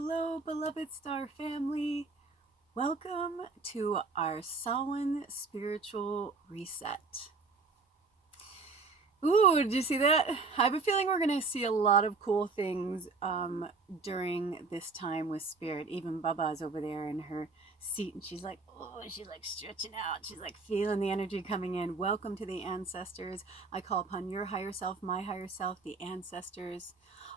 Hello, beloved star family. Welcome to our Samhain spiritual reset. Ooh, did you see that? I have a feeling we're going to see a lot of cool things during this time with Spirit. Even Baba's over there in her seat and she's like, oh, she's like stretching out. She's like feeling the energy coming in. Welcome to the ancestors. I call upon your higher self, my higher self, the ancestors,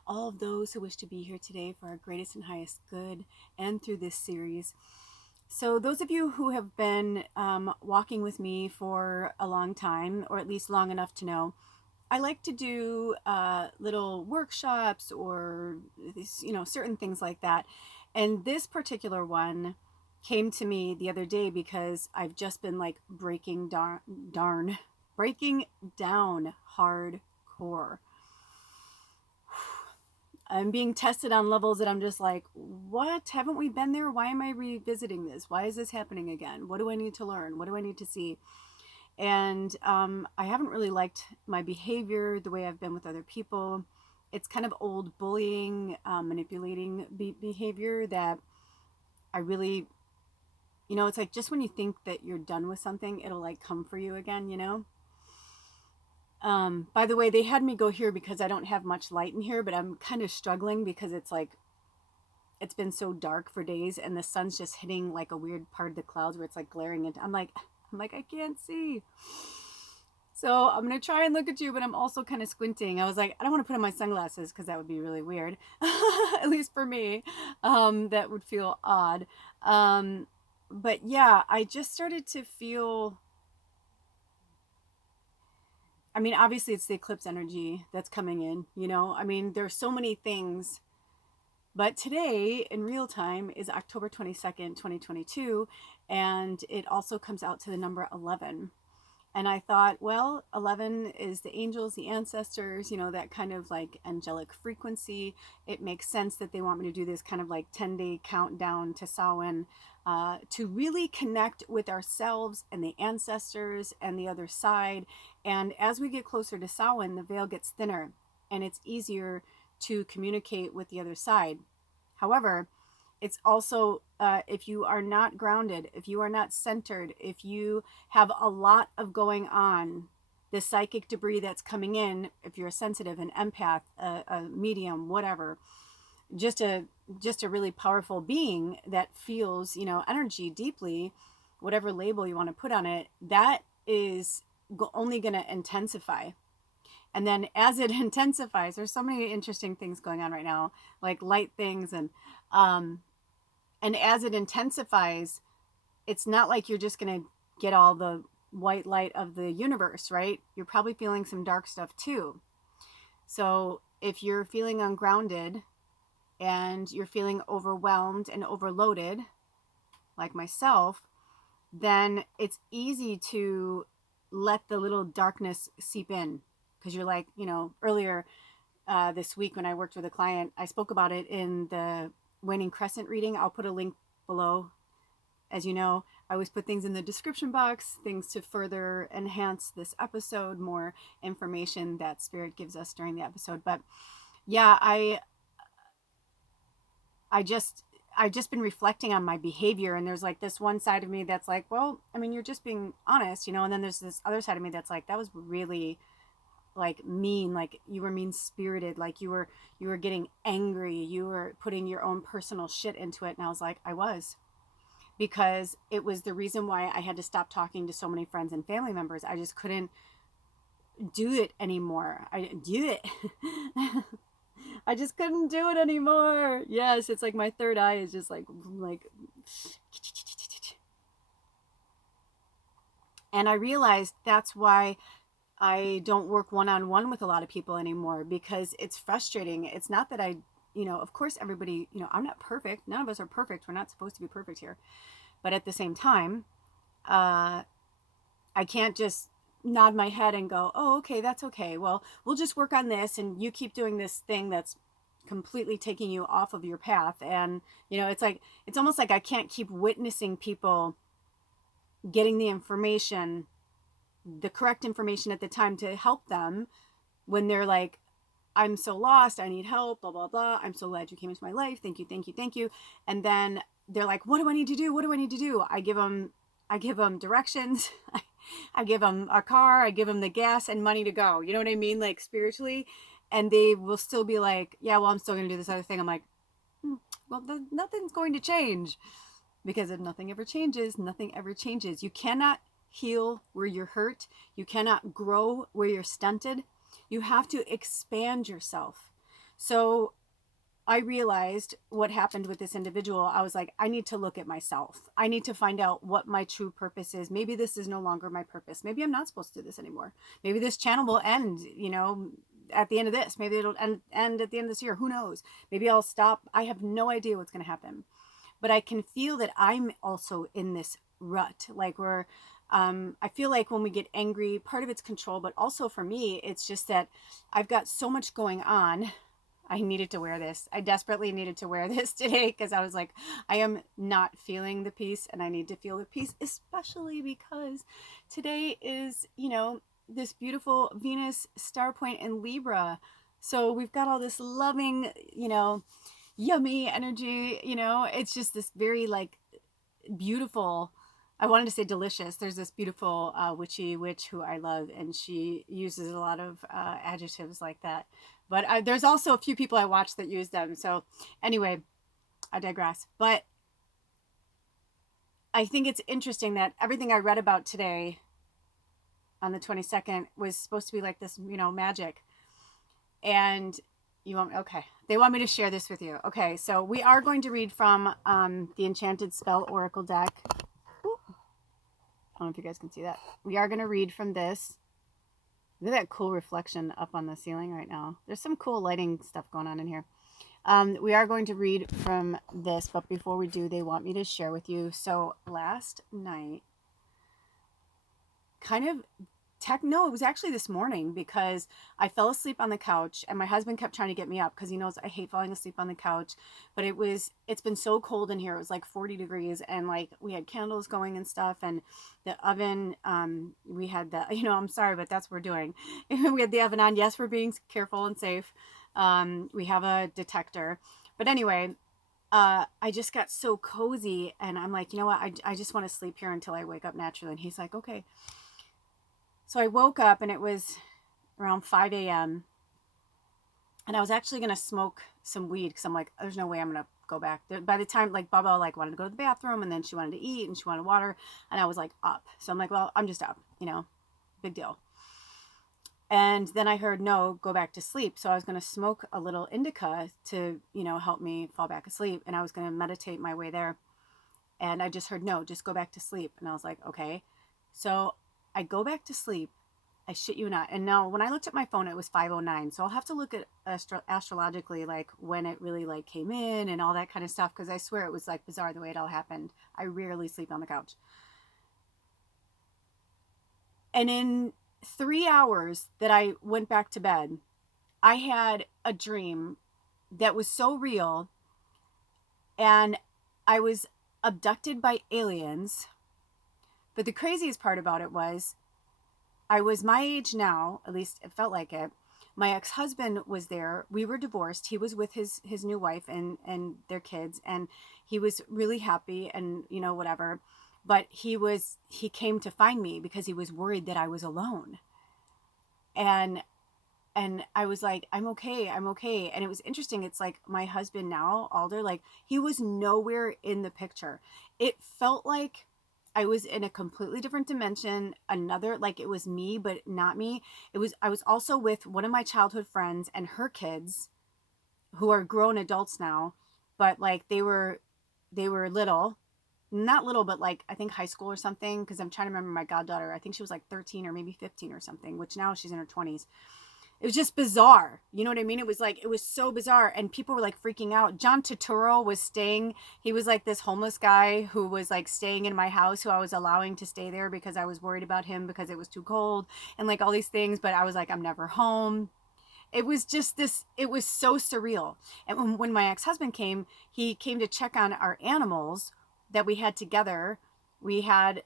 all of those who wish to be here today for our greatest and highest good and through this series. So those of you who have been walking with me for a long time, or at least long enough to know, I like to do little workshops or certain things like that. And this particular one came to me the other day because I've just been like breaking down hardcore. I'm being tested on levels that I'm just like, what? Haven't we been there? Why am I revisiting this? Why is this happening again? What do I need to learn? What do I need to see? And I haven't really liked my behavior, the way I've been with other people. It's kind of old bullying, manipulating behavior that I really, it's like just when you think that you're done with something, it'll like come for you again, By the way, they had me go here because I don't have much light in here, but I'm kind of struggling because it's like, it's been so dark for days and the sun's just hitting like a weird part of the clouds where it's like glaring into, I'm like, I can't see. So I'm going to try and look at you, but I'm also kind of squinting. I was like, I don't want to put on my sunglasses because that would be really weird. At least for me, that would feel odd. But yeah, I just started to feel, I mean, obviously it's the eclipse energy that's coming in, there's so many things. But today, in real time, is October 22nd, 2022, and it also comes out to the number 11. And I thought, well, 11 is the angels, the ancestors, that kind of like angelic frequency. It makes sense that they want me to do this kind of like 10-day countdown to Samhain to really connect with ourselves and the ancestors and the other side. And as we get closer to Samhain, the veil gets thinner and it's easier to communicate with the other side. However, it's also, if you are not grounded, if you are not centered, if you have a lot of going on, the psychic debris that's coming in, if you're a sensitive, an empath, a medium, whatever, just a really powerful being that feels, energy deeply, whatever label you want to put on it, that is only going to intensify. And then as it intensifies, there's so many interesting things going on right now, like light things. And as it intensifies, it's not like you're just going to get all the white light of the universe, right? You're probably feeling some dark stuff too. So if you're feeling ungrounded and you're feeling overwhelmed and overloaded, like myself, then it's easy to let the little darkness seep in. Because you're like, earlier this week when I worked with a client, I spoke about it in the WANING CRESCENT reading. I'll put a link below. As you know, I always put things in the description box, things to further enhance this episode, more information that Spirit gives us during the episode. But yeah, I just been reflecting on my behavior, and there's like this one side of me that's like, well, you're just being honest, and then there's this other side of me that's like, that was really like mean, like you were mean spirited, like you were getting angry, you were putting your own personal shit into it. And I was like, I was, because it was the reason why I had to stop talking to so many friends and family members. I just couldn't do it anymore. I didn't do it. I just couldn't do it anymore. Yes, it's like my third eye is just like and I realized that's why I don't work one-on-one with a lot of people anymore, because it's frustrating. It's not that I, of course everybody, I'm not perfect. None of us are perfect. We're not supposed to be perfect here. But at the same time, I can't just nod my head and go, oh, okay, that's okay. Well, we'll just work on this and you keep doing this thing that's completely taking you off of your path. And, it's like, it's almost like I can't keep witnessing people getting the information, the correct information at the time to help them when they're like I'm so lost. I need help, blah, blah, blah. I'm so glad you came into my life. Thank you, thank you, thank you. And then they're like, what do I need to do? What do I need to do? I give them directions. I give them a car. I give them the gas and money to go. You know what I mean? Like spiritually. And they will still be like, yeah, well, I'm still going to do this other thing. I'm like, well, nothing's going to change, because if nothing ever changes, nothing ever changes. You cannot heal where you're hurt. You cannot grow where you're stunted. You have to expand yourself. So I realized what happened with this individual. I was like, I need to look at myself. I need to find out what my true purpose is. Maybe this is no longer my purpose. Maybe I'm not supposed to do this anymore. Maybe this channel will end, at the end of this. Maybe it'll end at the end of this year. Who knows? Maybe I'll stop. I have no idea what's going to happen. But I can feel that I'm also in this rut. Like I feel like when we get angry, part of it's control, but also for me, it's just that I've got so much going on. I needed to wear this. I desperately needed to wear this today because I was like, I am not feeling the peace, and I need to feel the peace, especially because today is, this beautiful Venus star point in Libra. So we've got all this loving, yummy energy, it's just this very like beautiful, I wanted to say delicious. There's this beautiful witchy witch who I love, and she uses a lot of adjectives like that. But there's also a few people I watch that use them. So anyway, I digress. But I think it's interesting that everything I read about today on the 22nd was supposed to be like this, magic. And they want me to share this with you. Okay, so we are going to read from the Enchanted Spell Oracle deck. Ooh. I don't know if you guys can see that. We are going to read from this. Look at that cool reflection up on the ceiling right now. There's some cool lighting stuff going on in here. We are going to read from this, but before we do, they want me to share with you. So last night, it was actually this morning, because I fell asleep on the couch and my husband kept trying to get me up because he knows I hate falling asleep on the couch. But it's been so cold in here. It was like 40 degrees, and like we had candles going and stuff, and the oven, we had the, I'm sorry, but that's what we're doing. We had the oven on. Yes, we're being careful and safe. We have a detector. But anyway, I just got so cozy, and I'm like, you know what? I just want to sleep here until I wake up naturally. And he's like, okay. So I woke up and it was around 5 a.m. and I was actually going to smoke some weed because I'm like, there's no way I'm going to go back. By the time, like, Bubba wanted to go to the bathroom, and then she wanted to eat and she wanted water, and I was like up. So I'm like, well, I'm just up, big deal. And then I heard, no, go back to sleep. So I was going to smoke a little indica to, help me fall back asleep. And I was going to meditate my way there. And I just heard, no, just go back to sleep. And I was like, okay. So I go back to sleep. I shit you not. And now when I looked at my phone, it was 5:09. So I'll have to look at astrologically, like when it really like came in and all that kind of stuff. Cause I swear it was like bizarre the way it all happened. I rarely sleep on the couch. And in 3 hours that I went back to bed, I had a dream that was so real. And I was abducted by aliens. But the craziest part about it was I was my age now, at least it felt like it. My ex-husband was there. We were divorced. He was with his new wife and their kids, and he was really happy and, whatever. But he came to find me because he was worried that I was alone. And I was like, I'm okay. And it was interesting. It's like my husband now, Alder, like he was nowhere in the picture. It felt like I was in a completely different dimension, like it was me, but not me. I was also with one of my childhood friends and her kids, who are grown adults now, but like they were little, not little, but like, I think high school or something. Cause I'm trying to remember my goddaughter. I think she was like 13 or maybe 15 or something, which now she's in her 20s. It was just bizarre. You know what I mean? It was so bizarre. And people were like freaking out. John Turturro was staying. He was like this homeless guy who was like staying in my house, who I was allowing to stay there because I was worried about him because it was too cold and like all these things. But I was like, I'm never home. It was just it was so surreal. And when my ex-husband came, he came to check on our animals that we had together. We had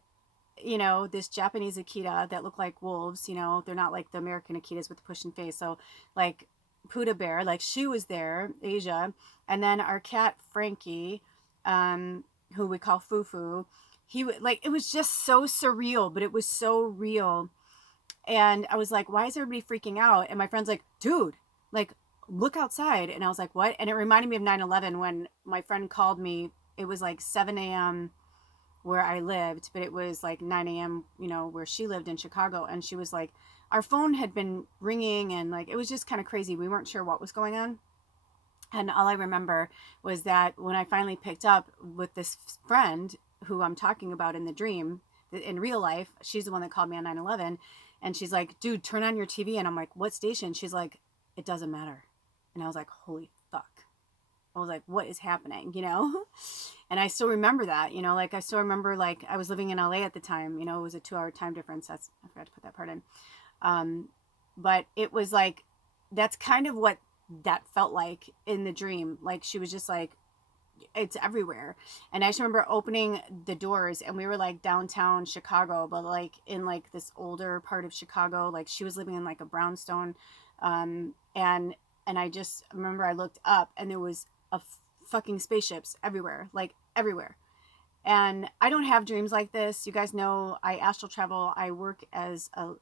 this Japanese Akita that look like wolves, they're not like the American Akitas with the pushing face. So like Puda Bear, like she was there, Asia, and then our cat Frankie, who we call Fufu. He like, it was just so surreal, but it was so real. And I was like, why is everybody freaking out? And my friend's like, dude, like, look outside. And I was like, what? And it reminded me of 9/11 when my friend called me. It was like 7 a.m. where I lived, but it was like 9 a.m., you know, where she lived in Chicago. And she was like, our phone had been ringing and like, it was just kind of crazy. We weren't sure what was going on. And all I remember was that when I finally picked up with this friend who I'm talking about in the dream, in real life, she's the one that called me on 9/11. And she's like, dude, turn on your TV. And I'm like, what station? She's like, it doesn't matter. And I was like, holy fuck. I was like, what is happening, you know? And I still remember that, you know, like I still remember, like, I was living in LA at the time, you know, it was a 2-hour time difference. I forgot to put that part in. But it was like, that's kind of what that felt like in the dream. Like, she was just like, it's everywhere. And I just remember opening the doors and we were like downtown Chicago, but like in like this older part of Chicago. Like she was living in like a brownstone. And I just remember I looked up and there was fucking spaceships everywhere, like everywhere. And I don't have dreams like this. You guys know I astral travel. I work as a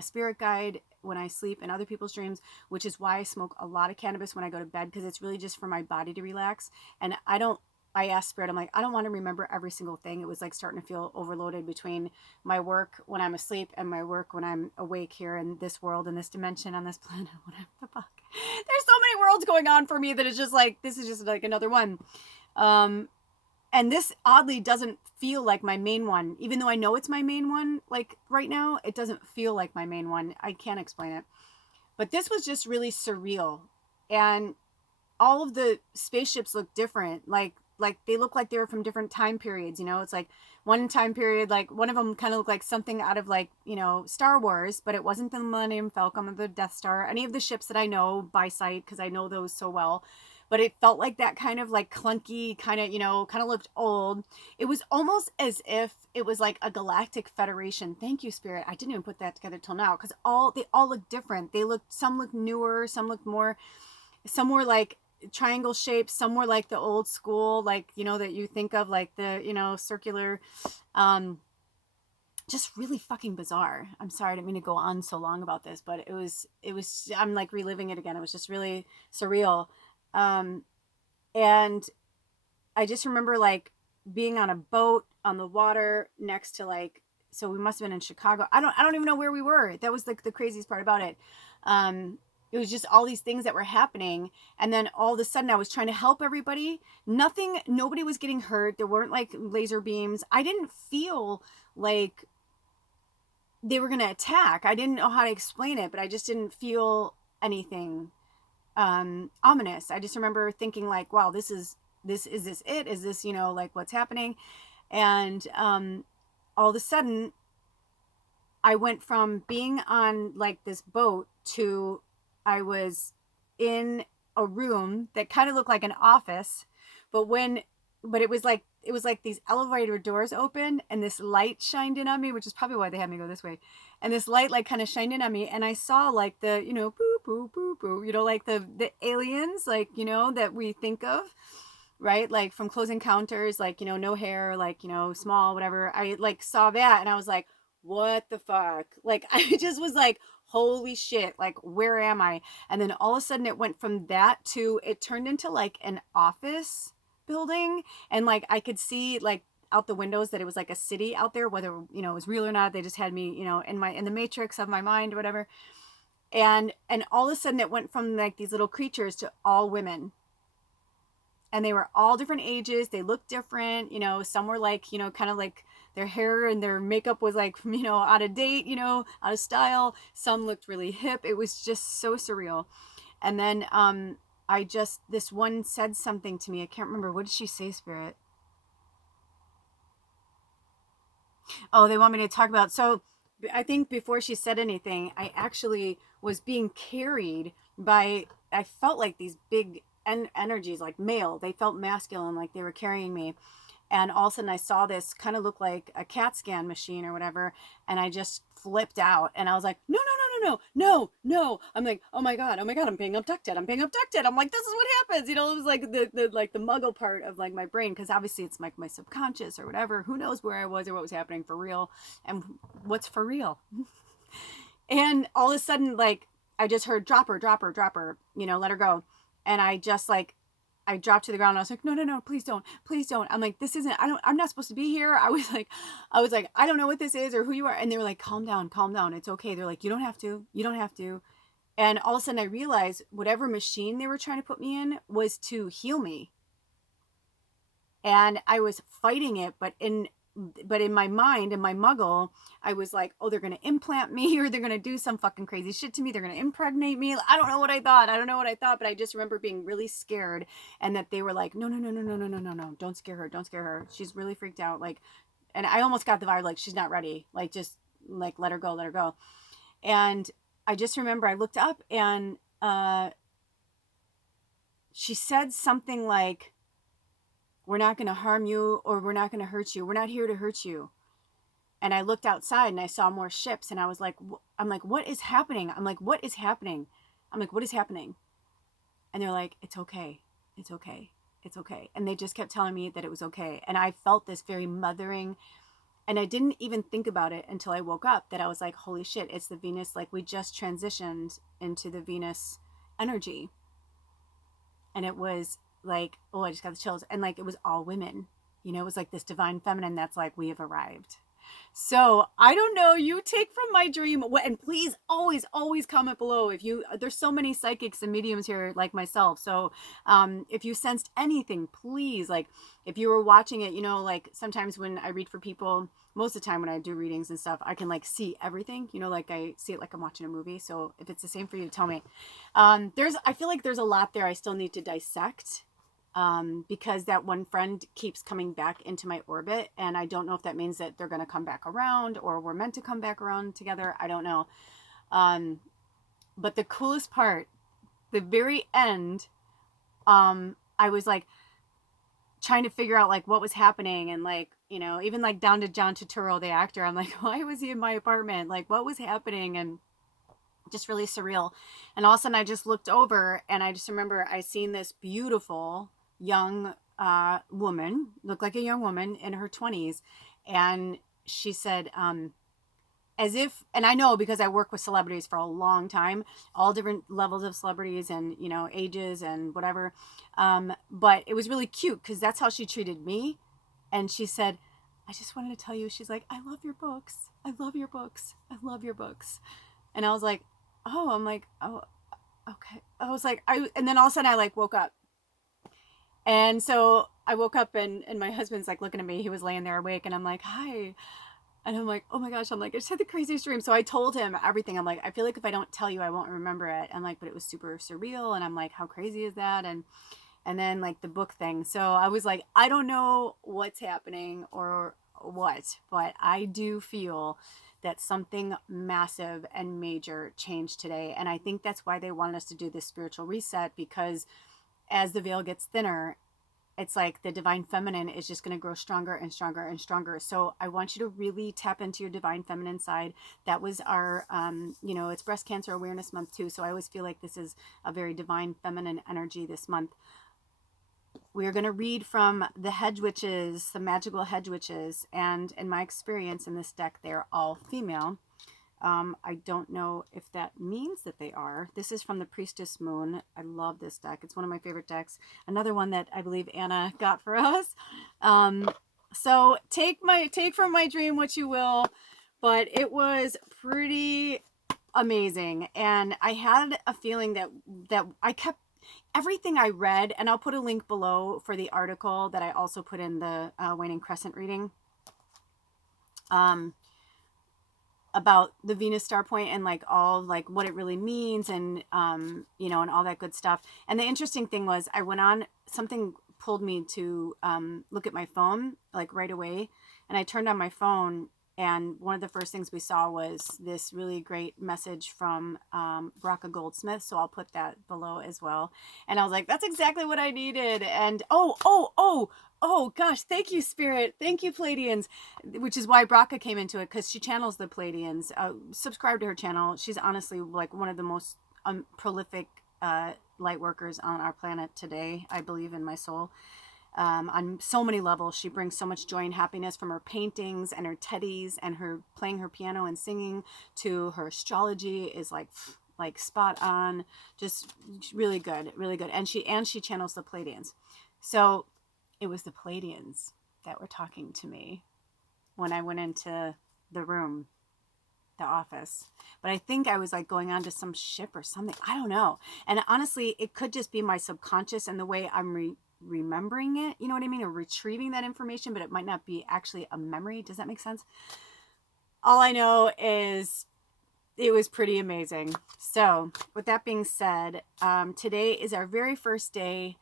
spirit guide when I sleep in other people's dreams, which is why I smoke a lot of cannabis when I go to bed, because it's really just for my body to relax. And I asked Spirit, I'm like, I don't want to remember every single thing. It was like starting to feel overloaded between my work when I'm asleep and my work when I'm awake here in this world, in this dimension, on this planet, whatever the fuck. There's so many worlds going on for me that it's just like, this is just like another one. And this oddly doesn't feel like my main one, even though I know it's my main one. Like right now, it doesn't feel like my main one. I can't explain it. But this was just really surreal. And all of the spaceships look different. Like they look like they were from different time periods. You know, it's like one time period, like one of them kind of looked like something out of like, you know, Star Wars, but it wasn't the Millennium Falcon or the Death Star, any of the ships that I know by sight, because I know those so well. But it felt like that kind of like clunky, kind of, you know, kind of looked old. It was almost as if it was like a galactic federation. Thank you, Spirit. I didn't even put that together till now, because they all look different. Some look newer, some look more, some were like triangle shapes, some were like the old school, like, you know, that you think of, like the, you know, circular, just really fucking bizarre. I'm sorry, I didn't mean to go on so long about this, but it was, I'm like reliving it again. It was just really surreal. And I just remember like being on a boat on the water next to like, so we must have been in Chicago. I don't even know where we were. That was like the craziest part about it. It was just all these things that were happening. And then all of a sudden I was trying to help everybody. Nobody was getting hurt. There weren't like laser beams. I didn't feel like they were going to attack. I didn't know how to explain it, but I just didn't feel anything ominous. I just remember thinking like, wow, is this it? Is this, you know, like what's happening? And all of a sudden I went from being on like this boat to I was in a room that kind of looked like an office, but it was like these elevator doors open and this light shined in on me, which is probably why they had me go this way. And this light like kind of shined in on me, and I saw like the, you know, boo boo boo boo, you know, like the aliens, like, you know, that we think of, right? Like from Close Encounters, like, you know, no hair, like, you know, small, whatever. I like saw that and I was like, what the fuck? Like I just was like, holy shit, like where am I? And then all of a sudden it went from that to, it turned into like an office building, and like I could see like out the windows that it was like a city out there, whether, you know, it was real or not. They just had me, you know, in the matrix of my mind or whatever. And all of a sudden it went from like these little creatures to all women, and they were all different ages. They looked different, you know. Some were like, you know, kind of like their hair and their makeup was like, you know, out of date, you know, out of style. Some looked really hip. It was just so surreal. And then this one said something to me. I can't remember. What did she say, Spirit? Oh, they want me to talk about. So I think before she said anything, I actually was being carried by, I felt like these big energies, like male. They felt masculine, like they were carrying me. And all of a sudden I saw this kind of look like a CAT scan machine or whatever. And I just flipped out and I was like, no, no, no, no, no, no, no. I'm like, oh my God, I'm being abducted. I'm being abducted. I'm like, this is what happens. You know, it was like the muggle part of like my brain. Cause obviously it's like my subconscious or whatever. Who knows where I was or what was happening for real and what's for real. And all of a sudden, like, I just heard drop her, drop her, drop her, you know, let her go. And I just like, I dropped to the ground and I was like, no, no, no, please don't, please don't. I'm like, this isn't, I'm not supposed to be here. I was like, I don't know what this is or who you are. And they were like, calm down. It's okay. They're like, you don't have to. And all of a sudden I realized whatever machine they were trying to put me in was to heal me. And I was fighting it, but in my mind, in my muggle, I was like, oh, they're going to implant me or they're going to do some fucking crazy shit to me. They're going to impregnate me. I don't know what I thought, but I just remember being really scared and that they were like, no, no, no, no, no, no, no, no, no. Don't scare her. She's really freaked out. Like, and I almost got the vibe, like, she's not ready. Like, just like, let her go. And I just remember I looked up and, she said something like, we're not going to harm you or we're not going to hurt you. We're not here to hurt you. And I looked outside and I saw more ships and I was like, what is happening? I'm like, what is happening? And they're like, it's okay. And they just kept telling me that it was okay. And I felt this very mothering, and I didn't even think about it until I woke up, that I was like, holy shit, it's the Venus. Like, we just transitioned into the Venus energy. And it was like, oh, I just got the chills. And like, it was all women, you know, it was like this divine feminine that's like, we have arrived. So I don't know, you take from my dream, and please always comment below if you, there's so many psychics and mediums here like myself. So if you sensed anything, please, like if you were watching it, you know, like sometimes when I read for people, most of the time when I do readings and stuff, I can like see everything, you know, like I see it like I'm watching a movie. So if it's the same for you, tell me. I feel like there's a lot there I still need to dissect. Because that one friend keeps coming back into my orbit, and I don't know if that means that they're going to come back around or we're meant to come back around together. I don't know. But the coolest part, the very end, I was like trying to figure out like what was happening, and like, you know, even like down to John Turturro, the actor, I'm like, why was he in my apartment? Like, what was happening? And just really surreal. And all of a sudden I just looked over and I just remember I seen this beautiful young woman, looked like a young woman in her 20s. And she said, as if, and I know because I work with celebrities for a long time, all different levels of celebrities and, you know, ages and whatever. But it was really cute because that's how she treated me. And she said, I just wanted to tell you, she's like, I love your books. I love your books. And I was like, oh, I'm like, oh, okay. I was like, and then all of a sudden I like woke up. And so I woke up and my husband's like looking at me. He was laying there awake and I'm like, hi. And I'm like, oh my gosh, I'm like, I just had the craziest dream. So I told him everything. I'm like, I feel like if I don't tell you, I won't remember it. I'm like, but it was super surreal. And I'm like, how crazy is that? And then like the book thing. So I was like, I don't know what's happening or what, but I do feel that something massive and major changed today. And I think that's why they wanted us to do this spiritual reset, because as the veil gets thinner, it's like the divine feminine is just going to grow stronger and stronger and stronger. So I want you to really tap into your divine feminine side. That was our, you know, it's Breast Cancer Awareness Month too. So I always feel like this is a very divine feminine energy this month. We're going to read from the Hedge Witches, the magical Hedge Witches. And in my experience in this deck, they're all female. I don't know if that means that they are. This is from the Priestess Moon. I love this deck. It's one of my favorite decks. Another one that I believe Anna got for us. So take from my dream what you will, but it was pretty amazing. And I had a feeling that I kept everything I read, and I'll put a link below for the article that I also put in the Waning Crescent reading. About the Venus star point and like all like what it really means and you know, and all that good stuff. And the interesting thing was I went on, something pulled me to look at my phone like right away, and I turned on my phone And one of the first things we saw was this really great message from Bracha Goldsmith. So I'll put that below as well. And I was like, that's exactly what I needed. And oh gosh, thank you, Spirit. Thank you, Pleiadians. Which is why Bracha came into it, because she channels the Pleiadians. Subscribe to her channel. She's honestly like one of the most prolific light workers on our planet today, I believe in my soul. On so many levels. She brings so much joy and happiness, from her paintings and her teddies and her playing her piano and singing, to her astrology is like spot on, just really good, really good. And she channels the Pleiadians. So it was the Pleiadians that were talking to me when I went into the room, the office. But I think I was like going on to some ship or something. I don't know. And honestly, it could just be my subconscious and the way I'm remembering it, you know what I mean, or retrieving that information, but it might not be actually a memory. Does that make sense? All I know is it was pretty amazing. So with that being said, today is our very first day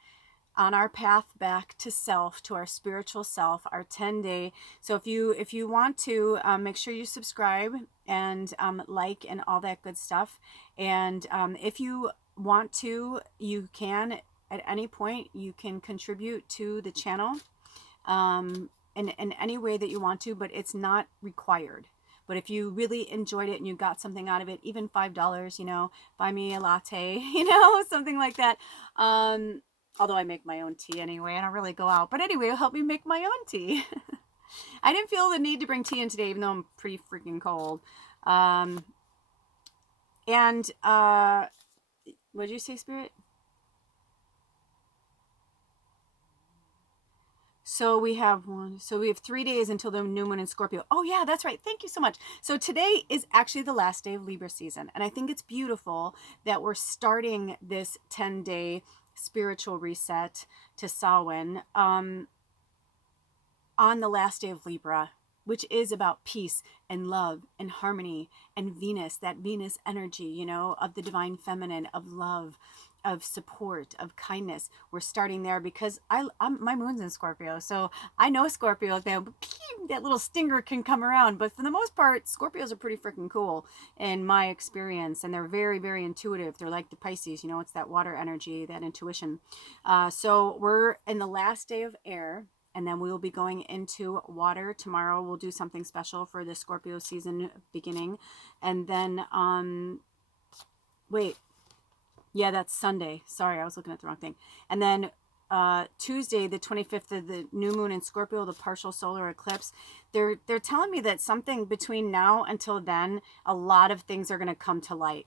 on our path back to self, to our spiritual self, our 10-day. So if you want to, make sure you subscribe and like and all that good stuff. And if you want to, you can, at any point, you can contribute to the channel in any way that you want to, but it's not required. But if you really enjoyed it and you got something out of it, even $5, you know, buy me a latte, you know, something like that. Although I make my own tea anyway, I don't really go out. But anyway, it'll help me make my own tea. I didn't feel the need to bring tea in today, even though I'm pretty freaking cold. What did you say, Spirit? So we have 3 days until the new moon in Scorpio. Oh yeah, that's right. Thank you so much. So today is actually the last day of Libra season. And I think it's beautiful that we're starting this 10-day spiritual reset to Samhain on the last day of Libra, which is about peace and love and harmony and Venus, that Venus energy, you know, of the divine feminine, of love, of support, of kindness. We're starting there because my moon's in Scorpio, so I know Scorpio, that little stinger can come around, but for the most part, Scorpios are pretty freaking cool in my experience, and they're very, very intuitive. They're like the Pisces, you know, it's that water energy, that intuition. So we're in the last day of air, and then we will be going into water. Tomorrow we'll do something special for the Scorpio season beginning. And then, yeah, that's Sunday. Sorry, I was looking at the wrong thing. And then Tuesday, the 25th, of the new moon in Scorpio, the partial solar eclipse. They're telling me that something between now until then, a lot of things are going to come to light.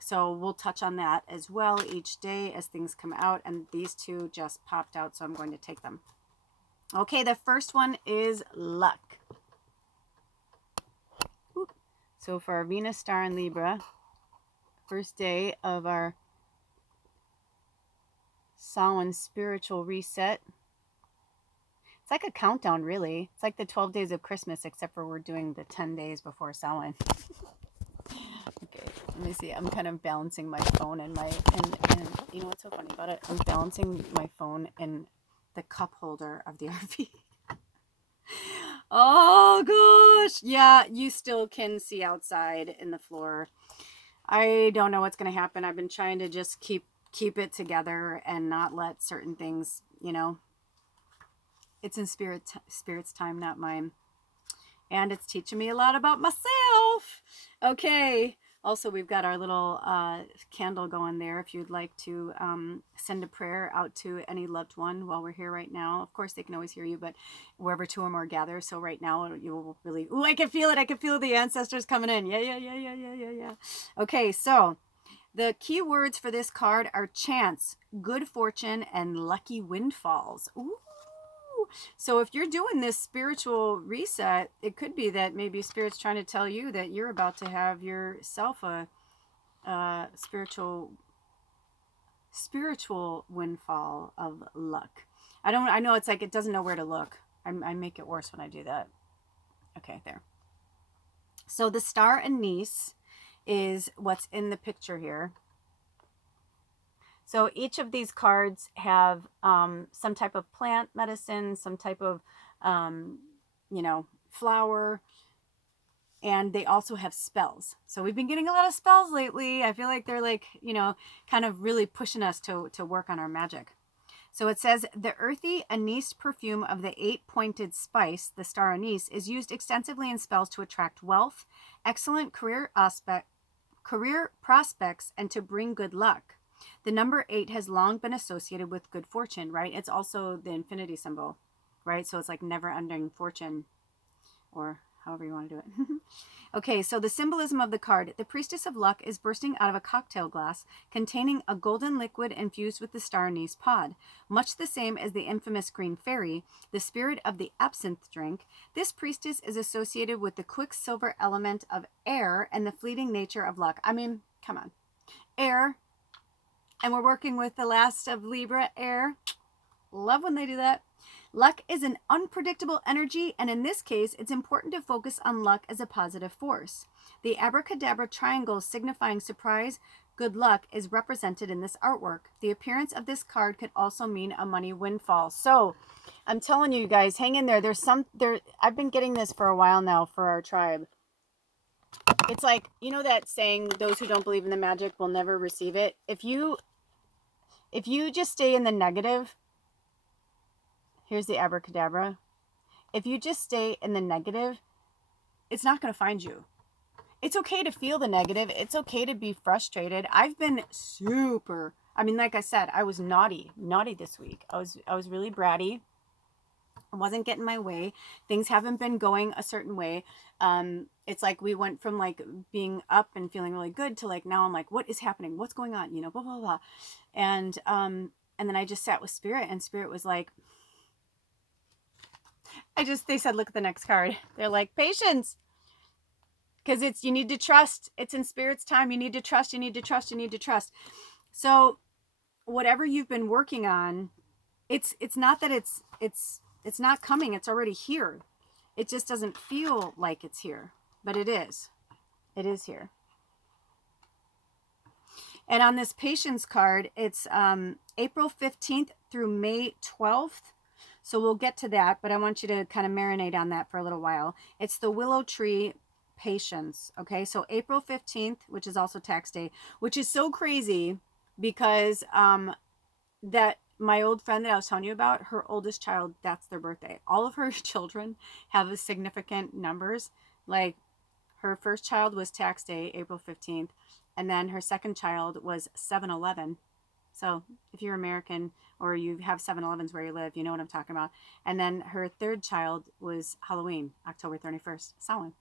So we'll touch on that as well each day as things come out. And these two just popped out, so I'm going to take them. Okay, the first one is luck. So for our Venus star in Libra, first day of our Samhain spiritual reset. It's like a countdown, really. It's like the 12 days of Christmas, except for we're doing the 10 days before Samhain. Okay, let me see. I'm kind of balancing my phone and you know what's so funny about it? I'm balancing my phone in the cup holder of the RV. Oh gosh, yeah, you still can see outside in the floor. I don't know what's going to happen. I've been trying to just keep it together and not let certain things, you know, it's in spirit's time, not mine. And it's teaching me a lot about myself. Okay. Also, we've got our little candle going there. If you'd like to send a prayer out to any loved one while we're here right now. Of course, they can always hear you, but wherever two or more gather. So right now, you will really... Ooh, I can feel it. I can feel the ancestors coming in. Yeah. Okay, so the key words for this card are chance, good fortune, and lucky windfalls. Ooh. So if you're doing this spiritual reset, it could be that maybe Spirit's trying to tell you that you're about to have yourself a spiritual windfall of luck. I know it's like it doesn't know where to look. I make it worse when I do that. Okay, there. So the star ANISE is what's in the picture here. So each of these cards have some type of plant medicine, some type of, you know, flower. And they also have spells. So we've been getting a lot of spells lately. I feel like they're like, you know, kind of really pushing us to work on our magic. So it says, the earthy anise perfume of the 8-pointed spice, the star anise, is used extensively in spells to attract wealth, excellent career prospects, and to bring good luck. The number 8 has long been associated with good fortune, right? It's also the infinity symbol, right? So it's like never-ending fortune, or however you want to do it. Okay, so the symbolism of the card. The Priestess of Luck is bursting out of a cocktail glass containing a golden liquid infused with the star anise pod. Much the same as the infamous green fairy, the spirit of the absinthe drink, this priestess is associated with the quicksilver element of air and the fleeting nature of luck. I mean, come on. Air. And we're working with the last of Libra, air. Love when they do that. Luck is an unpredictable energy, and in this case, it's important to focus on luck as a positive force. The abracadabra triangle signifying surprise, good luck, is represented in this artwork. The appearance of this card could also mean a money windfall. So, I'm telling you guys, hang in there. I've been getting this for a while now for our tribe. It's like, you know that saying, those who don't believe in the magic will never receive it. If you just stay in the negative, here's the abracadabra. If you just stay in the negative, it's not going to find you. It's okay to feel the negative. It's okay to be frustrated. I've been like I said, I was naughty this week. I was really bratty. I wasn't getting my way. Things haven't been going a certain way. It's like we went from like being up and feeling really good to like, now I'm like, what is happening? What's going on? You know, blah, blah, blah. And then I just sat with Spirit, and Spirit was like, they said, look at the next card. They're like, patience. Because you need to trust. It's in Spirit's time. You need to trust, you need to trust, you need to trust. So whatever you've been working on, it's not that it's not coming. It's already here. It just doesn't feel like it's here, but it is. It is here. And on this patience card, it's April 15th through May 12th. So we'll get to that, but I want you to kind of marinate on that for a little while. It's the Willow Tree Patience. Okay, so April 15th, which is also tax day, which is so crazy because that my old friend that I was telling you about, her oldest child, that's their birthday. All of her children have significant numbers. Like her first child was tax day, April 15th, and then her second child was 7/11. So if you're American or you have 7-Elevens where you live, you know what I'm talking about. And then her third child was Halloween, October 31st, Samhain.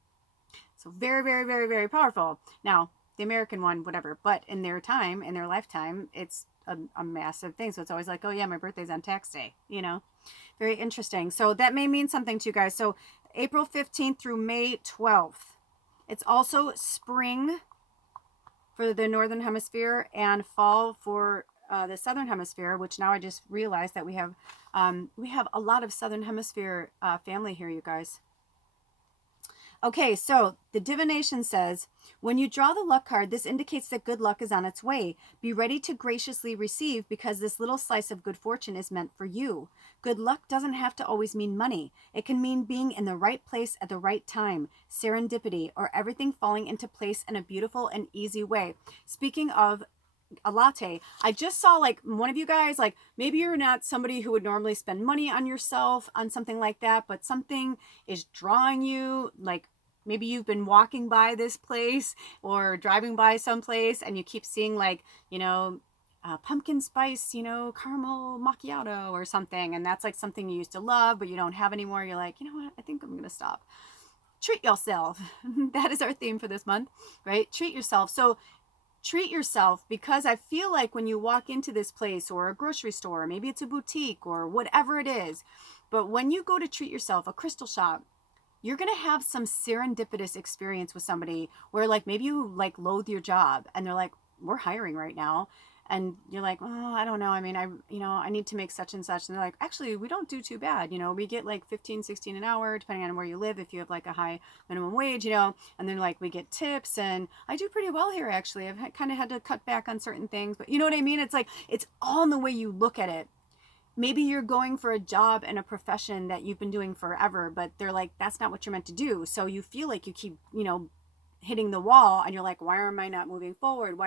So very, very, very, very powerful. Now, the American one, whatever, but in their time, in their lifetime, it's a massive thing. So it's always like, oh yeah, my birthday's on tax day, you know. Very interesting. So that may mean something to you guys. So April 15th through May 12th. It's also spring for the Northern Hemisphere and fall for the Southern Hemisphere, which now I just realized that we have a lot of Southern Hemisphere family here, you guys. Okay, so the divination says, when you draw the luck card, this indicates that good luck is on its way. Be ready to graciously receive because this little slice of good fortune is meant for you. Good luck doesn't have to always mean money. It can mean being in the right place at the right time, serendipity, or everything falling into place in a beautiful and easy way. Speaking of a latte, I just saw like one of you guys, like maybe you're not somebody who would normally spend money on yourself on something like that, but something is drawing you. Like maybe you've been walking by this place or driving by someplace and you keep seeing like, you know, pumpkin spice, you know, caramel macchiato or something, and that's like something you used to love but you don't have anymore. You're like, you know what, I think I'm gonna stop. Treat yourself. That is our theme for this month, right? Treat yourself. So treat yourself, because I feel like when you walk into this place or a grocery store, maybe it's a boutique or whatever it is, but when you go to treat yourself, a crystal shop, you're going to have some serendipitous experience with somebody where like maybe you like loathe your job and they're like, we're hiring right now. And you're like, oh, I don't know. I mean, I need to make such and such. And they're like, actually, we don't do too bad. You know, we get like 15, 16 an hour, depending on where you live. If you have like a high minimum wage, you know, and then like we get tips, and I do pretty well here. Actually, I've kind of had to cut back on certain things, but you know what I mean? It's like, it's all in the way you look at it. maybe you're going for a job and a profession that you've been doing forever, but they're like, that's not what you're meant to do. So you feel like you keep, hitting the wall, and you're like, why am I not moving forward?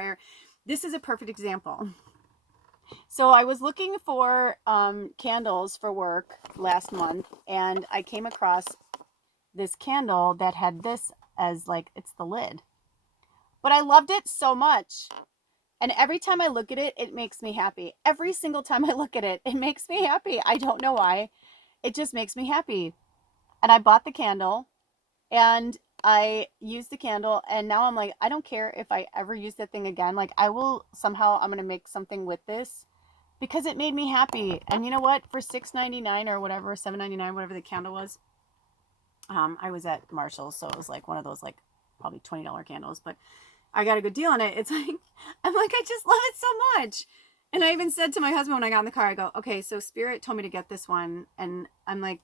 This is a perfect example. So I was looking for candles for work last month, and I came across this candle that had this as like, it's the lid. But I loved it so much. And every time I look at it, it makes me happy. Every single time I look at it, it makes me happy. I don't know why. It just makes me happy. And I bought the candle, and I used the candle, and now I'm like, I don't care if I ever use that thing again. Like, I'm going to make something with this because it made me happy. And you know what? For $6.99 or whatever, $7.99, whatever the candle was, I was at Marshall's, so it was like one of those like probably $20 candles, but I got a good deal on it. It's like, I'm like, I just love it so much. And I even said to my husband when I got in the car, I go, okay, so Spirit told me to get this one. And I'm like,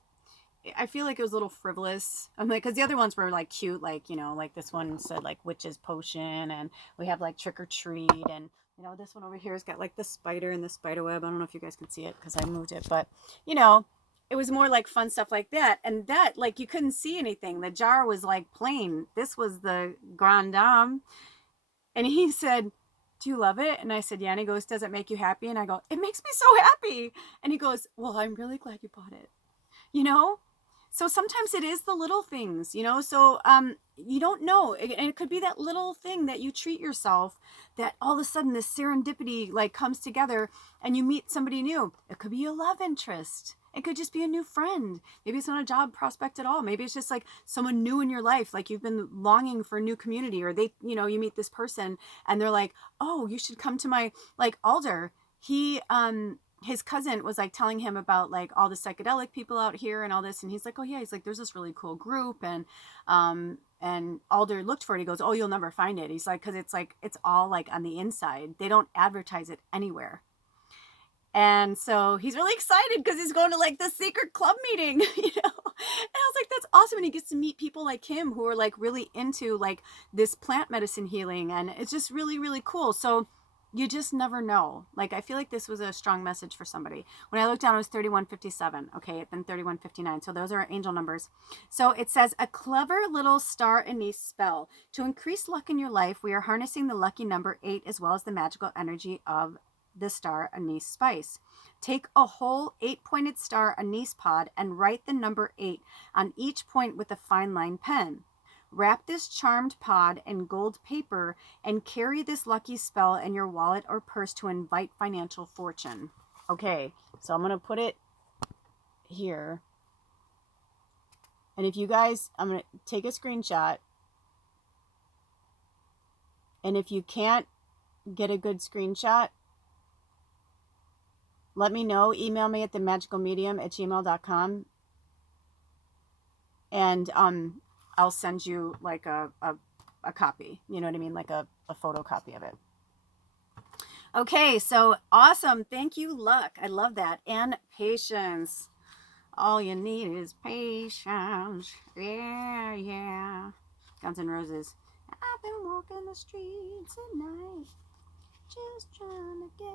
I feel like it was a little frivolous. I'm like, because the other ones were like cute, like, like this one said like witch's potion, and we have like trick or treat, and this one over here has got like the spider and the spider web. I don't know if you guys can see it because I moved it, but it was more like fun stuff like that. And that, like, you couldn't see anything. The jar was like plain. This was the Grand Dame. And he said, do you love it? And I said, yeah. And he goes, does it make you happy? And I go, it makes me so happy. And he goes, well, I'm really glad you bought it. So sometimes it is the little things, so you don't know. And it could be that little thing that you treat yourself, that all of a sudden this serendipity like comes together and you meet somebody new. It could be a love interest. It could just be a new friend. Maybe it's not a job prospect at all. Maybe it's just like someone new in your life. Like you've been longing for a new community, or they, you meet this person and they're like, oh, you should come to my, like Alder. His cousin was like telling him about like all the psychedelic people out here and all this. And he's like, oh yeah, he's like, there's this really cool group. And Alder looked for it. He goes, oh, you'll never find it. He's like, cause it's like, it's all like on the inside. They don't advertise it anywhere. And so he's really excited because he's going to like the secret club meeting, And I was like, that's awesome. And he gets to meet people like him who are like really into like this plant medicine healing. And it's just really, really cool. So you just never know. Like, I feel like this was a strong message for somebody. When I looked down, it was 3157. Okay, then 3159. So those are our angel numbers. So it says, a clever little star anise spell. To increase luck in your life, we are harnessing the lucky number 8 as well as the magical energy of the star anise spice. Take a whole 8-pointed star anise pod and write the number 8 on each point with a fine line pen. Wrap this charmed pod in gold paper and carry this lucky spell in your wallet or purse to invite financial fortune. Okay, so I'm going to put it here. And if you guys, I'm going to take a screenshot. And if you can't get a good screenshot, let me know. Email me at themagicalmedium@gmail.com. And I'll send you like a copy. You know what I mean? Like a photocopy of it. Okay, so awesome. Thank you, luck. I love that. And patience. All you need is patience. Yeah, yeah. Guns N' Roses. I've been walking the streets at night, just trying to get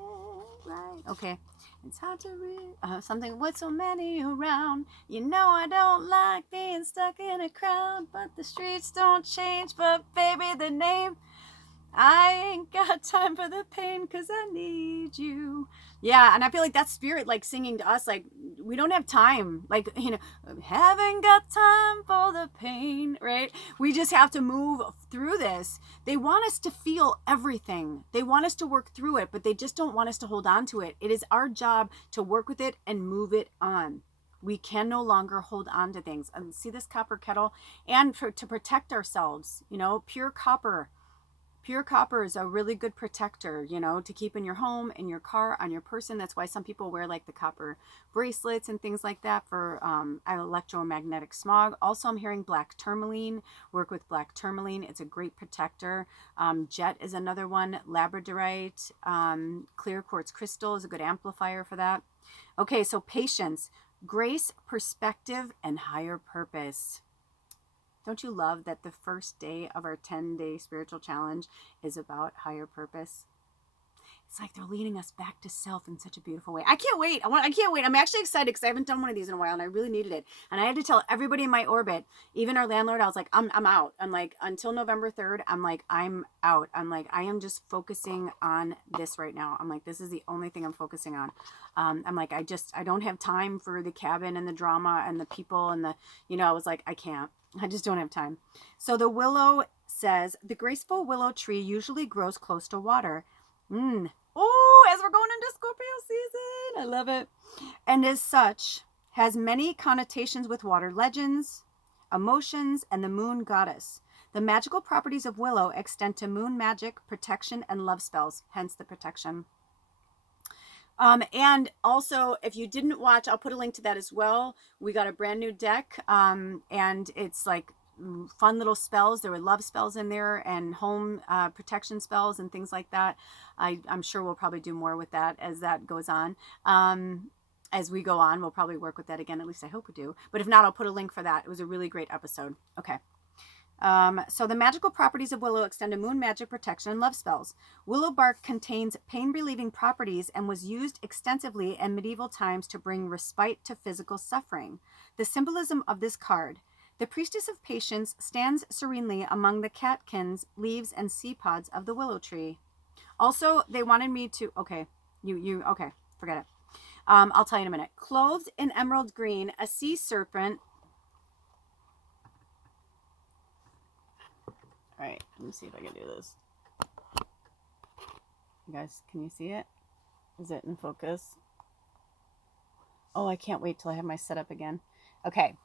right. Okay, it's hard to read something with so many around. I don't like being stuck in a crowd, but the streets don't change. But baby, the name, I ain't got time for the pain, cause I need you. Yeah, and I feel like that's Spirit like singing to us, like, we don't have time. Like, haven't got time for the pain, right? We just have to move through this. They want us to feel everything. They want us to work through it, but they just don't want us to hold on to it. It is our job to work with it and move it on. We can no longer hold on to things. And see this copper kettle? And to protect ourselves, pure copper. Pure copper is a really good protector, to keep in your home, in your car, on your person. That's why some people wear like the copper bracelets and things like that for electromagnetic smog. Also, I'm hearing black tourmaline. Work with black tourmaline. It's a great protector. Jet is another one. Labradorite, clear quartz crystal is a good amplifier for that. Okay, so patience, grace, perspective, and higher purpose. Don't you love that the first day of our 10-day spiritual challenge is about higher purpose? It's like they're leading us back to self in such a beautiful way. I can't wait. I can't wait. I'm actually excited because I haven't done one of these in a while and I really needed it. And I had to tell everybody in my orbit, even our landlord, I was like, I'm out. I'm like, until November 3rd, I'm like, I'm out. I'm like, I am just focusing on this right now. I'm like, this is the only thing I'm focusing on. I'm like, I don't have time for the cabin and the drama and the people and the, I was like, I just don't have time. So the willow says, the graceful willow tree usually grows close to water. Oh, as we're going into Scorpio season, I love it. And as such, has many connotations with water legends, emotions, and the moon goddess. The magical properties of willow extend to moon magic, protection, and love spells, hence the protection. And also, if you didn't watch, I'll put a link to that as well. We got a brand new deck, and it's like fun little spells. There were love spells in there and home protection spells and things like that. I'm sure we'll probably do more with that as that goes on. As we go on, we'll probably work with that again. At least I hope we do. But if not, I'll put a link for that. It was a really great episode. Okay. So the magical properties of willow extend to moon magic, protection, and love spells. Willow bark contains pain-relieving properties and was used extensively in medieval times to bring respite to physical suffering. The symbolism of this card. The priestess of patience stands serenely among the catkins, leaves, and seed pods of the willow tree. Also, they wanted me to, okay, okay, forget it. I'll tell you in a minute. Clothed in emerald green, a sea serpent. All right, let me see if I can do this. You guys, can you see it? Is it in focus? Oh, I can't wait till I have my setup again. Okay.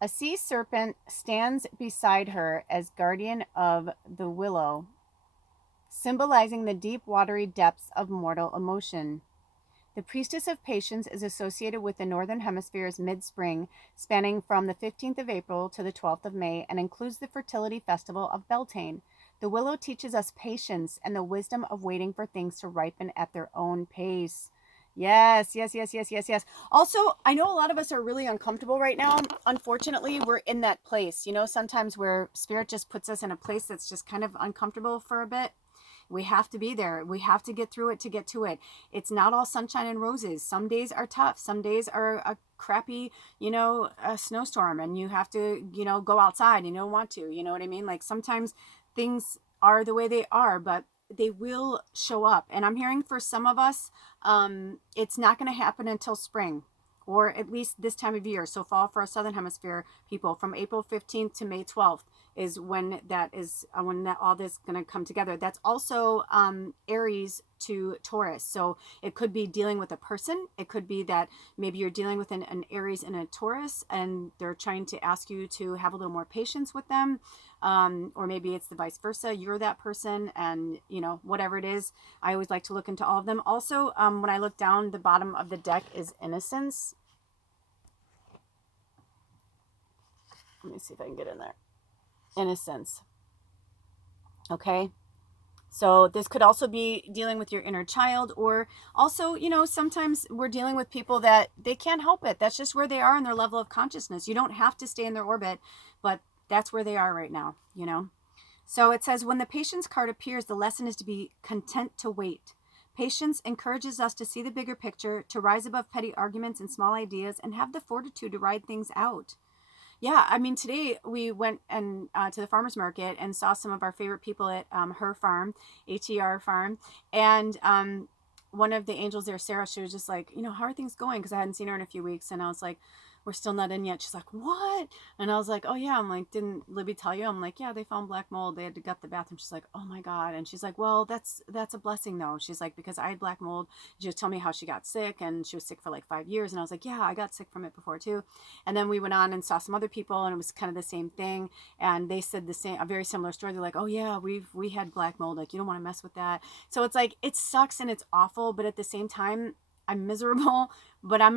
A sea serpent stands beside her as guardian of the willow, symbolizing the deep, watery depths of mortal emotion. The priestess of patience is associated with the Northern Hemisphere's mid-spring, spanning from the 15th of April to the 12th of May, and includes the fertility festival of Beltane. The willow teaches us patience and the wisdom of waiting for things to ripen at their own pace. Yes. Also, I know a lot of us are really uncomfortable right now. Unfortunately, we're in that place, sometimes where spirit just puts us in a place that's just kind of uncomfortable for a bit. We have to be there. We have to get through it to get to it. It's not all sunshine and roses. Some days are tough. Some days are a crappy, a snowstorm and you have to, go outside. You don't want to, you know what I mean? Like sometimes things are the way they are, but they will show up. And I'm hearing for some of us, it's not going to happen until spring, or at least this time of year. So fall for our Southern Hemisphere people, from April 15th to May 12th is when that all this is going to come together. That's also Aries to Taurus. So it could be dealing with a person. It could be that maybe you're dealing with an Aries and a Taurus, and they're trying to ask you to have a little more patience with them. Or maybe it's the vice versa. You're that person, and whatever it is, I always like to look into all of them. Also, when I look down, the bottom of the deck is innocence. Let me see if I can get in there. Innocence. Okay. So this could also be dealing with your inner child, or also, sometimes we're dealing with people that they can't help it. That's just where they are in their level of consciousness. You don't have to stay in their orbit, but that's where they are right now, So it says, when the patience card appears, the lesson is to be content to wait. Patience encourages us to see the bigger picture, to rise above petty arguments and small ideas, and have the fortitude to ride things out. Yeah, I mean, today we went to the farmer's market and saw some of our favorite people at her farm, ATR farm. And one of the angels there, Sarah, she was just like, how are things going? Because I hadn't seen her in a few weeks. And I was like, we're still not in yet. She's like, what? And I was like, oh yeah. I'm like, didn't Libby tell you? I'm like, yeah, they found black mold. They had to gut the bathroom. She's like, oh my God. And she's like, well, that's a blessing though. She's like, because I had black mold. She was telling me how she got sick, and she was sick for like 5 years. And I was like, yeah, I got sick from it before too. And then we went on and saw some other people, and it was kind of the same thing. And they said a very similar story. They're like, oh yeah, we had black mold. Like, you don't want to mess with that. So it's like, it sucks and it's awful, but at the same time, I'm miserable, but I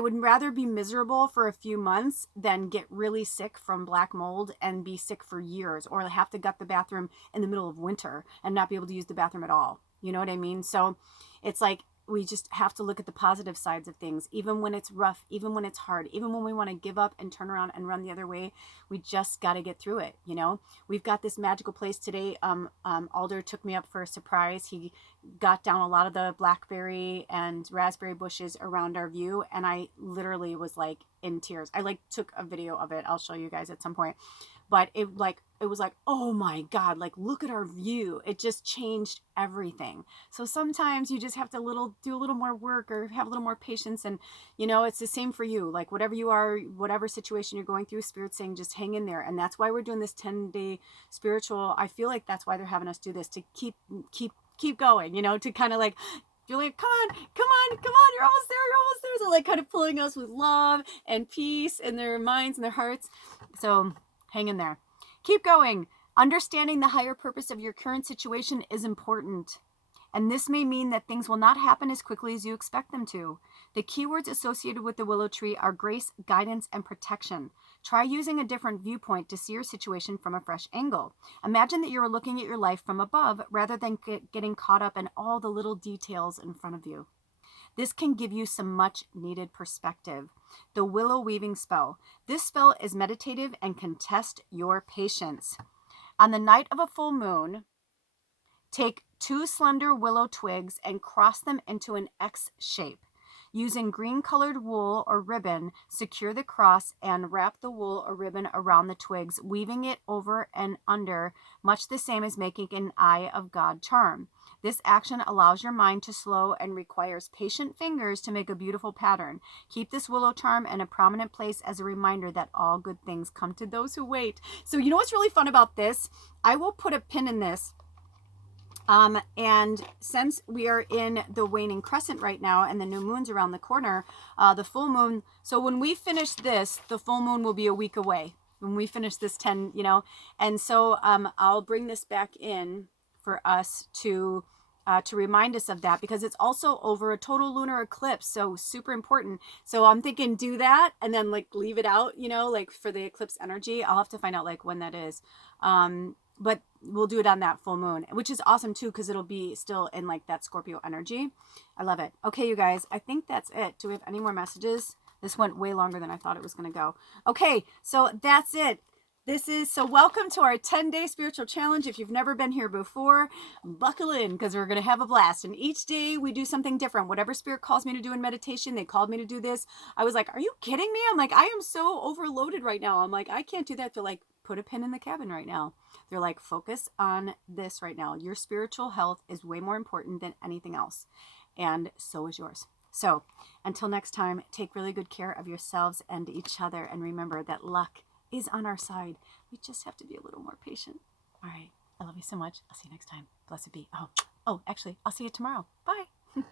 would rather be miserable for a few months than get really sick from black mold and be sick for years, or have to gut the bathroom in the middle of winter and not be able to use the bathroom at all. You know what I mean? So it's like, we just have to look at the positive sides of things, even when it's rough, even when it's hard, even when we want to give up and turn around and run the other way. We just got to get through it. You know, we've got this magical place today. Alder took me up for a surprise. He got down a lot of the blackberry and raspberry bushes around our view, and I literally was like in tears. I like took a video of it. I'll show you guys at some point. But it was like, oh my God, like look at our view. It just changed everything. So sometimes you just have to do a little more work or have a little more patience. And you know, it's the same for you. Like whatever you are, whatever situation you're going through, Spirit's saying just hang in there. And that's why we're doing this 10-day spiritual. I feel like that's why they're having us do this, to keep going, you know, to kind of like, you're like, come on, you're almost there. So like kind of pulling us with love and peace in their minds and their hearts. So hang in there. Keep going. Understanding the higher purpose of your current situation is important. And this may mean that things will not happen as quickly as you expect them to. The keywords associated with the willow tree are grace, guidance, and protection. Try using a different viewpoint to see your situation from a fresh angle. Imagine that you're looking at your life from above rather than getting caught up in all the little details in front of you. This can give you some much needed perspective. The willow weaving spell. This spell is meditative and can test your patience. On the night of a full moon, take 2 slender willow twigs and cross them into an X shape. Using green colored wool or ribbon, secure the cross and wrap the wool or ribbon around the twigs, weaving it over and under, much the same as making an Eye of God charm. This action allows your mind to slow and requires patient fingers to make a beautiful pattern. Keep this willow charm in a prominent place as a reminder that all good things come to those who wait. So you know what's really fun about this? I will put a pin in this. And since we are in the waning crescent right now and the new moon's around the corner, the full moon, so when we finish this, the full moon will be a week away when we finish this 10, you know, and so, I'll bring this back in for us to remind us of that, because it's also over a total lunar eclipse. So super important. So I'm thinking do that and then like leave it out, you know, like for the eclipse energy. I'll have to find out like when that is. But we'll do it on that full moon, which is awesome too, because it'll be still in like that Scorpio energy. I love it. Okay, you guys, I think that's it. Do we have any more messages? This went way longer than I thought it was going to go. Okay, so that's it. So welcome to our 10-day spiritual challenge. If you've never been here before, buckle in, because we're going to have a blast. And each day we do something different. Whatever Spirit calls me to do in meditation, they called me to do this. I was like, are you kidding me? I'm like, I am so overloaded right now. I'm like, I can't do that. They're like, put a pin in the cabin right now. They're like, focus on this right now. Your spiritual health is way more important than anything else. And so is yours. So until next time, take really good care of yourselves and each other. And remember that luck is on our side. We just have to be a little more patient. All right. I love you so much. I'll see you next time. Blessed be. Oh, actually, I'll see you tomorrow. Bye.